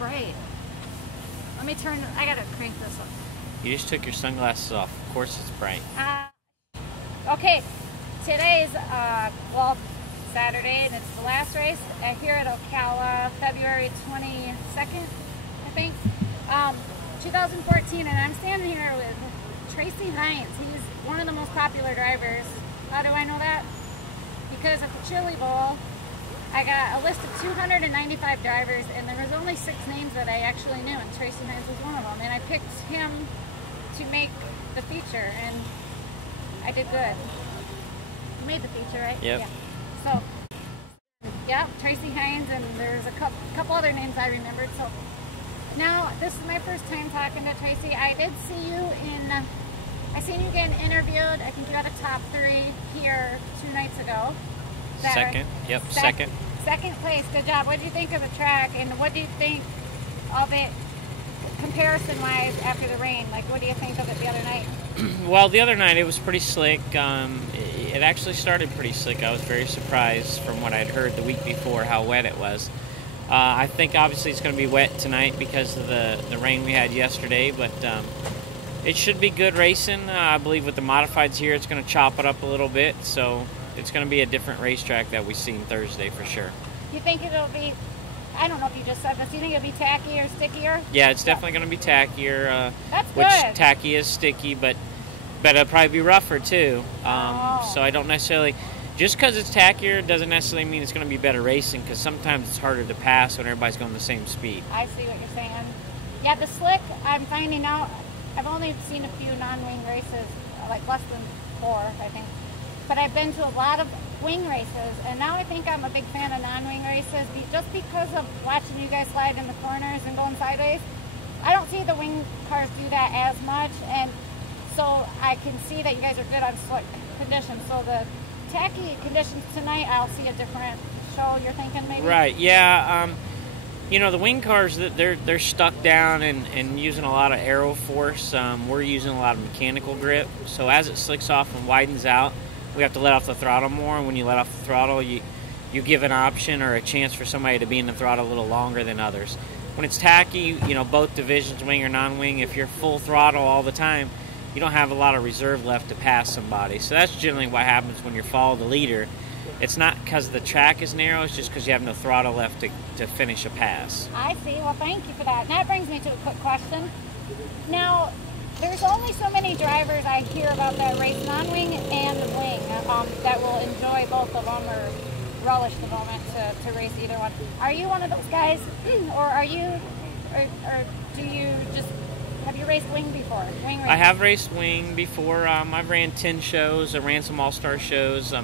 bright. Let me turn, I gotta crank this up. You just took your sunglasses off. Of course it's bright. Okay, today's, Saturday, and it's the last race here at Ocala, February 22nd, I think, 2014, and I'm standing here with Tracy Hines. He's one of the most popular drivers. How do I know that? Because at the Chili Bowl, I got a list of 295 drivers, and there was only 6 names that I actually knew, and Tracy Hines was one of them. And I picked him to make the feature, and I did good. You made the feature, right? Yep. Yeah. So, yeah, Tracy Hines, and there's a couple other names I remembered. So now, this is my first time talking to Tracy. I did see you in, I seen you getting interviewed. I think you got a top 3 here 2 nights ago. Second, yep, second. Second place, good job. What did you think of the track, and what do you think of it comparison-wise after the rain? Like, what do you think of it the other night? Well, the other night it was pretty slick. It actually started pretty slick. I was very surprised from what I'd heard the week before how wet it was. I think obviously it's going to be wet tonight because of the rain we had yesterday, but it should be good racing. I believe with the modifieds here it's going to chop it up a little bit, so it's going to be a different racetrack that we see on Thursday for sure. You think it'll be, I don't know if you just said this, do you think it'll be tacky or stickier? Yeah, it's definitely going to be tackier. That's which good. Tacky is sticky, but it'll probably be rougher too. So I don't necessarily, just because it's tackier doesn't necessarily mean it's going to be better racing, because sometimes it's harder to pass when everybody's going the same speed. I see what you're saying. Yeah, the slick, I'm finding out, I've only seen a few non-wing races, like less than 4, I think. But I've been to a lot of wing races, and now I think I'm a big fan of non-wing races just because of watching you guys slide in the corners and going sideways. I don't see the wing cars do that as much, and so I can see that you guys are good on slick conditions. So the tacky conditions tonight, I'll see a different show, you're thinking maybe? Right, yeah. The wing cars, they're stuck down and using a lot of aero force. We're using a lot of mechanical grip, so as it slicks off and widens out, we have to let off the throttle more, and when you let off the throttle, you give an option or a chance for somebody to be in the throttle a little longer than others. When it's tacky, both divisions, wing or non-wing, if you're full throttle all the time, you don't have a lot of reserve left to pass somebody. So that's generally what happens when you follow the leader. It's not because the track is narrow, it's just because you have no throttle left to finish a pass. I see. Well, thank you for that. And that brings me to a quick question. Now, there's only so many drivers I hear about that race non-wing and wing that will enjoy both of them or relish the moment to race either one. Are you one of those guys, or do you just, have you raced wing before? Wing racing? I have raced wing before. I've ran 10 shows. I ran some all-star shows.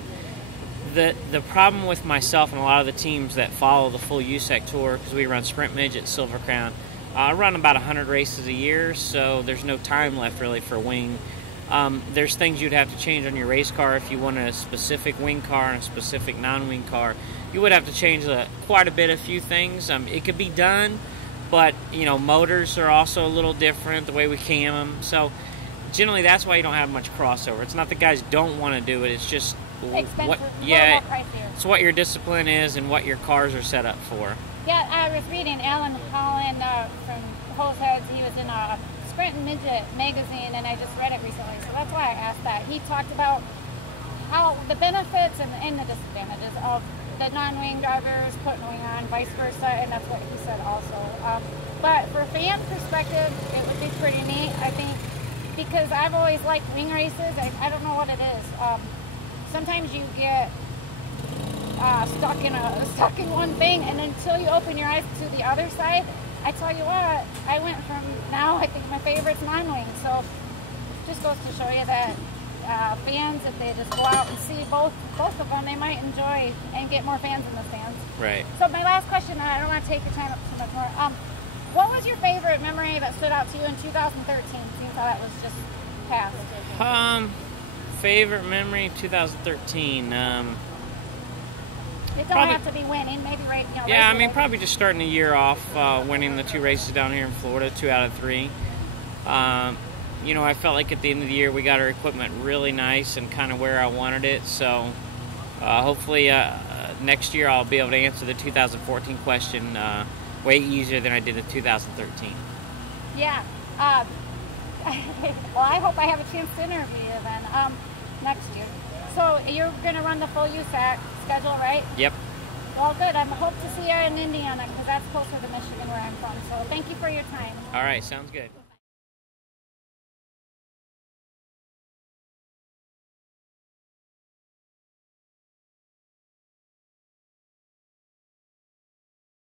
The problem with myself and a lot of the teams that follow the full USAC tour, because we run Sprint Midget, Silver Crown, I run about 100 races a year, so there's no time left really for wing. There's things you'd have to change on your race car if you wanted a specific wing car and a specific non-wing car. You would have to change quite a few things. It could be done, but motors are also a little different, the way we cam them. So generally that's why you don't have much crossover. It's not that guys don't want to do it, it's just it's what your discipline is and what your cars are set up for. Yeah, I was reading Alan Holland from Hoseheads. He was in a Sprint and Midget magazine, and I just read it recently, so that's why I asked that. He talked about how the benefits and the disadvantages of the non-wing drivers putting wing on, vice versa, and that's what he said also. But for a fan perspective, it would be pretty neat, I think, because I've always liked wing races. I don't know what it is. Sometimes you get stuck in one thing, and until you open your eyes to the other side, I tell you what, I went from now, I think my favorite's non-wing. So it just goes to show you that fans, if they just go out and see both of them, they might enjoy and get more fans in the stands. Right. So my last question, I don't want to take your time up too much more. What was your favorite memory that stood out to you in 2013? Seems how that was just passed. Favorite memory of 2013. It don't have to be winning, maybe right. Yeah, I mean, probably just starting the year off, winning the 2 races down here in Florida, 2 out of 3. I felt like at the end of the year we got our equipment really nice and kind of where I wanted it. So hopefully next year I'll be able to answer the 2014 question way easier than I did in 2013. Yeah. Well, I hope I have a chance to interview you then next year. So you're going to run the full USAC schedule, right? Yep. Well, good. I hope to see you in Indiana because that's closer to Michigan where I'm from. So thank you for your time. All right, sounds good.